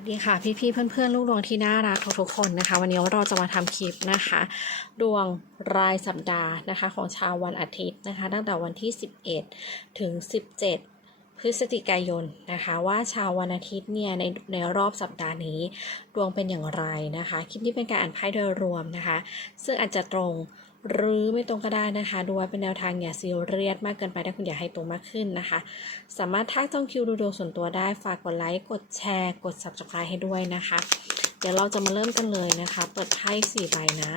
วัสดีค่ะพี่ๆเพื่อนๆลูกดวงที่น่ารักทุกๆคนนะคะ วันนี้เราจะมาทำคลิปนะคะ ดวงรายสัปดาห์นะคะ ของชาววันอาทิตย์นะคะ ตั้งแต่วันที่ 11 ถึง 17 พฤศจิกายนนะคะ ว่าชาววันอาทิตย์เนี่ยในในรอบสัปดาห์นี้ ดวงเป็นอย่างไรนะคะ คลิปนี้เป็นการอ่านไพ่โดยรวมนะคะ ซึ่งอาจจะตรง หรือไม่ตรงก็ได้นะคะ ดูไว้เป็นแนวทางอย่าซีเรียสมากเกินไปถ้าคุณอยากให้ตรงมากขึ้นนะคะ สามารถทักจ้องคิวดูดวงส่วนตัวได้ฝากกดไลค์กดแชร์กด subscribe ให้ด้วยนะคะ เดี๋ยวเราจะมาเริ่มกันเลยนะคะ เปิดไพ่สี่ใบนะ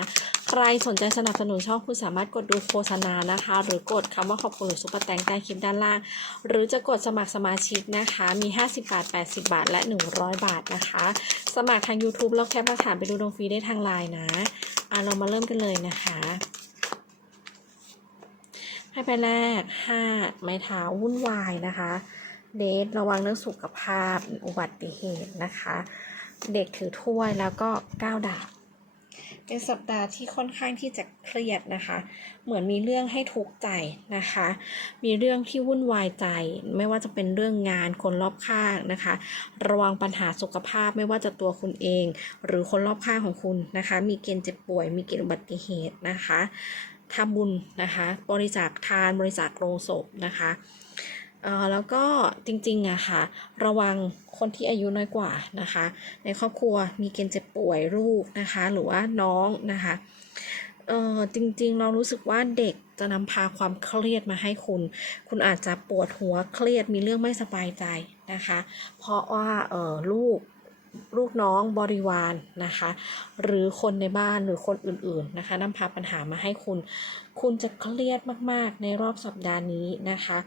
ใครสนใจสนับสนุนช่องคุณสามารถกดดูโฆษณานะคะ หรือกดคำว่าขอบคุณหรือซุปเปอร์แตงใต้คลิปด้านล่าง หรือจะกดสมัครสมาชิกนะคะ มี 50 บาท 80 บาท และ 100 บาทนะคะ สมัครทาง YouTube แล้วแคปหลักฐานไปดูดวงฟรีได้ทางไลน์นะ เรามาเริ่มกันเลยนะคะให้ไปแรกห้าไม้เท้าวุ่นวายนะคะ เดทระวังเรื่องสุขภาพอุบัติเหตุนะคะ เด็กถือถ้วยแล้วก็ก้าวดาบ เป็นสัปดาห์ที่ค่อนข้างที่จะเครียดนะคะ เหมือนมีเรื่องให้ทุกข์ใจนะคะ มีเรื่องที่วุ่นวายใจ ไม่ว่าจะเป็นเรื่องงานคนรอบข้างนะคะ ระวังปัญหาสุขภาพไม่ว่าจะตัวคุณเอง หรือคนรอบข้างของคุณนะคะ มีเกณฑ์เจ็บป่วย มีเกณฑ์อุบัติเหตุนะคะทำบุญนะคะ บริจาคทานบริจาคโรงศพนะคะ อ่อแล้วก็จริงๆอะค่ะ ระวังคนที่อายุน้อยกว่านะคะ ในครอบครัวมีเกณฑ์เจ็บป่วยลูกนะคะ หรือว่าน้องนะคะเออจริงๆ เรารู้สึกว่าเด็กจะนำพาความเครียดมาให้คุณ คุณอาจจะปวดหัวเครียดมีเรื่องไม่สบายใจนะคะ เพราะว่าเออลูก ลูกน้องบริวารนะคะ หรือคนในบ้านหรือคนอื่นๆนะคะนำพาปัญหามาให้คุณ คุณจะเครียดมากๆ ในรอบสัปดาห์นี้นะคะ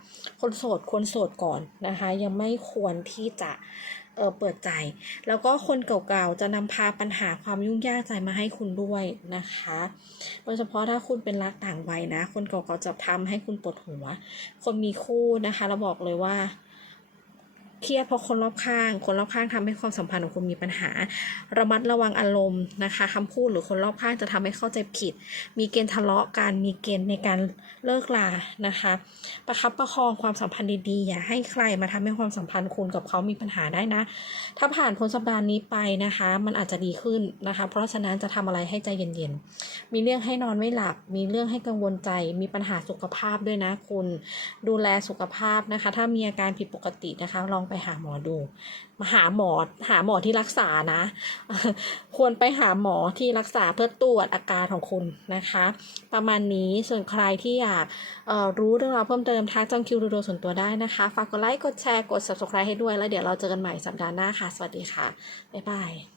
คนโสดคนโสดก่อนนะคะ ยังไม่ควรที่จะเออเปิดใจ แล้วก็คนเก่าๆ จะนำพาปัญหาความยุ่งยากใจมาให้คุณด้วยนะคะ โดยเฉพาะถ้าคุณเป็นรักต่างวัยนะ คนเก่าๆจะทำให้คุณปวดหัว คนมีคู่นะคะ เราบอกเลยว่า เครียดเพราะคนรอบข้าง คนรอบข้างทำให้ความสัมพันธ์ของคุณมีปัญหา ระมัดระวังอารมณ์นะคะคำพูดหรือคนรอบข้างจะทำให้เข้าใจผิด มีเกณฑ์ทะเลาะกัน มีเกณฑ์ในการเลิกลานะคะ ประคับประคองความสัมพันธ์ดีๆอย่าให้ใครมาทำให้ความสัมพันธ์คุณกับเขามีปัญหาได้นะ ถ้าผ่านพ้นสัปดาห์นี้ไปนะคะ มันอาจจะดีขึ้นนะคะ เพราะฉะนั้นจะทำอะไรให้ใจเย็นๆ มีเรื่องให้นอนไม่หลับ มีเรื่องให้กังวลใจ มีปัญหาสุขภาพด้วยนะคุณ ดูแลสุขภาพนะคะ ถ้ามีอาการผิดปกตินะคะ ลองไปไปหาหมอดู มาหาหมอหาหมอที่รักษานะ ควรไปหาหมอที่รักษาเพื่อตรวจอาการของคุณนะคะ ประมาณนี้ส่วนใครที่อยากรู้เรื่องราวเพิ่มเติมทักจองคิวดูโดส่วนตัวได้นะคะ ฝากกดไลค์กดแชร์กด subscribe ให้ด้วยแล้วเดี๋ยวเราเจอกันใหม่สัปดาห์หน้าค่ะ สวัสดีค่ะ บ๊ายบาย